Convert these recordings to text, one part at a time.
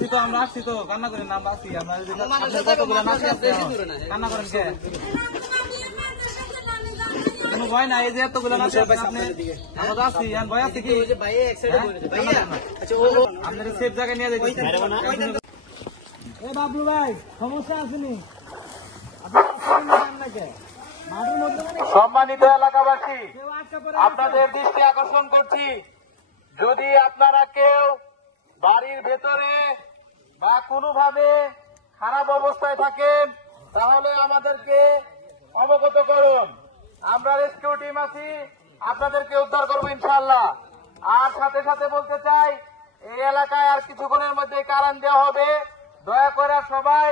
আসছি তো আমরা আসছি তো কান্না করেন না আমরা আসছি আমরা কান্না করেন কে কোনো ভয় নাই এই যে এতগুলো না আমরা আসছি ভয় আছে কি আপনার সেফ জায়গায় নিয়ে যাই বাবলু ভাই সমস্যা আসেনি সম্মানিত এলাকাবাসী, আপনাদের দৃষ্টি আকর্ষণ করছি, যদি আপনারা কেউ বাড়ির ভেতরে বা কোনোভাবে খারাপ অবস্থায় থাকেন তাহলে আমাদেরকে অবগত করুন। আমরা রেস্কিউ টিম আছি, আপনাদেরকে উদ্ধার করবো ইনশাআল্লাহ। আর সাথে সাথে বলতে চাই, এই এলাকায় আর কিছুক্ষণের মধ্যে কারেন্ট দেওয়া হবে। দয়া করে সবাই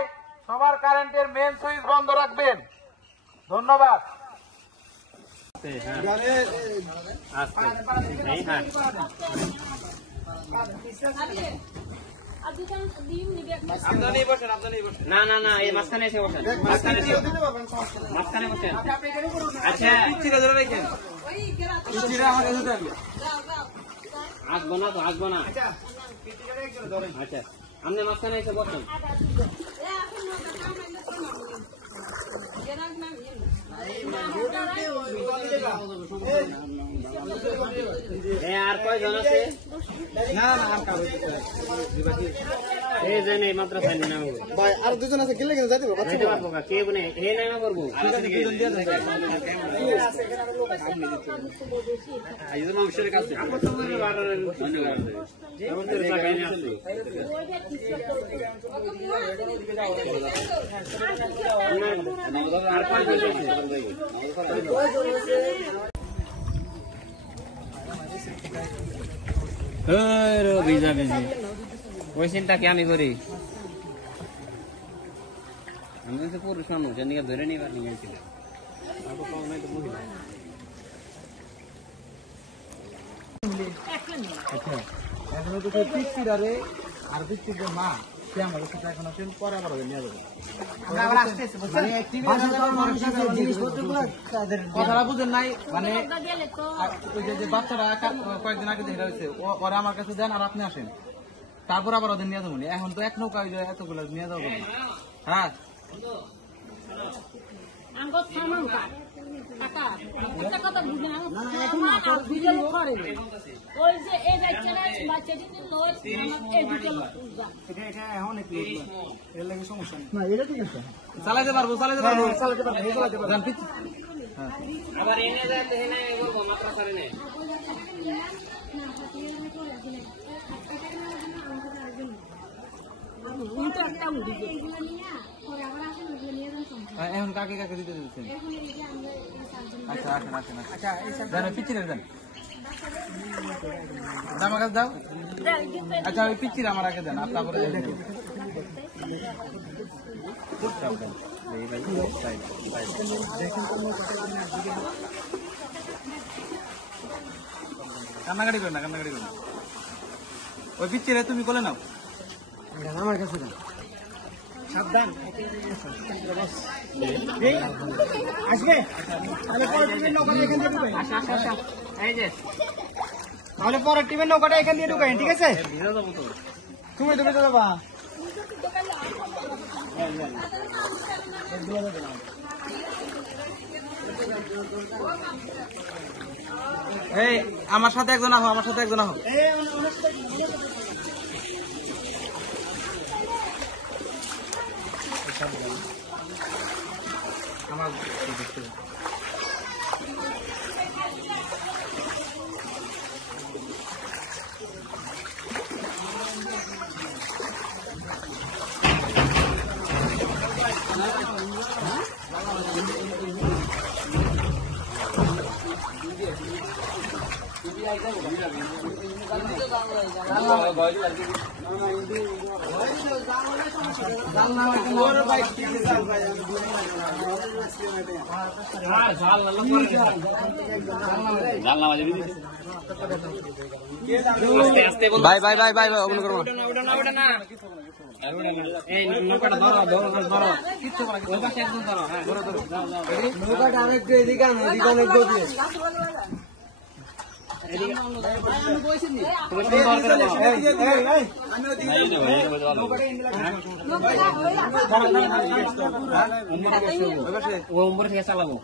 সবার কারেন্টের মেন সুইচ বন্ধ রাখবেন। ধন্যবাদ। না না না এই মাঝখানে এসে বসেন, মাঝখানে বসেন। আচ্ছা আসবো না তো, আসবো না। আচ্ছা আপনি মাঝখানে এসে বসেন। আর কয়জন আছে? এই যে নেই মাত্র ভাই আর দুজন আছে, গেলে যাইতে পারবো কে বনে এই নামে করবো। ভিজা ভিজি ওই চিন্তা কি আমি করি? আমি তো পুরুষ মানুষ, এদিকে ধরে নিবার নিয়ে গেছিলাম। আর পিচ্ছির মা সে আমাদের সাথে এখন আসেন পরে আবার নিয়ে যাবে। কথাটা বুঝেন নাই, মানে ওই যে বাচ্চারা কয়েকদিন আগে যেটা হয়েছে ওরা আমার কাছে দেন আর আপনি আসেন, তারপর আবার ওদের নিয়ে যাবো। এখন তো এক নৌকা এতগুলো নিয়ে যাবো। হ্যাঁ চালাইতে পারবো আবার এনে যাতে এনে বলবো মাত্র করে নেই। এখন কাকে কাকে দিতে দিচ্ছেন? আচ্ছা আসেন আসেন আচ্ছা পিচ্ছিরের দেন, আমার কাছে দাও। আচ্ছা ওই পিচ্ছির আমার আগে দেন, আর তারপরে কান্নাকাটি করেন না, কান্নাকাটি করেন। ওই পিচ্ছিরে তুমি কোলে নাও, আমার কাছে দাও। সাবধান আসবে তাহলে পরের টিমের নৌকাটা এখান দিয়ে ঢুকাই, ঠিক আছে? তুমি তুমি তো যাবা। এই আমার সাথে একজন আহো, আমার সাথে একজন আহো। আমার ভাই ভাই ভাই ভাই ওপেন করবো। নৌকাটা আরেকটু এদিকে আনো, এদিকে অনেক গভীর। ও উপর থেকে চালাবো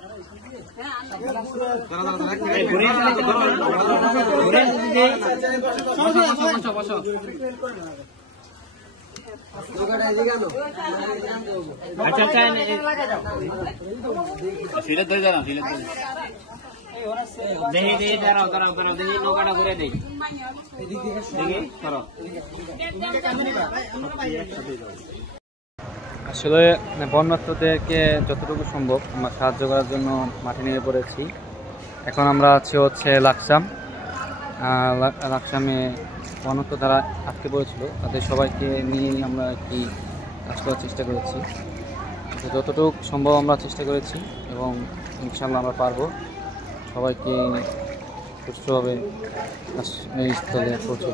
আচ্ছা সিলেট ধরে দাঁড়াও সিলেট ধরে দেখি দাঁড়াও দেখি নৌকাটা ঘুরে দেখি করো আসলে বন্যার্থদেরকে যতটুকু সম্ভব আমরা সাহায্য করার জন্য মাঠে নিয়ে পড়েছি। এখন আমরা আছি হচ্ছে লাকসামে বন্যার্থ যারা আটকে পড়েছিল তাদের সবাইকে নিয়ে আমরা একটি কাজ করার চেষ্টা করেছি। যতটুকু সম্ভব আমরা চেষ্টা করেছি এবং ইনশাআল্লাহ আমরা পারবো সবাইকে সুষ্ঠুভাবে এই স্থলে পৌঁছে।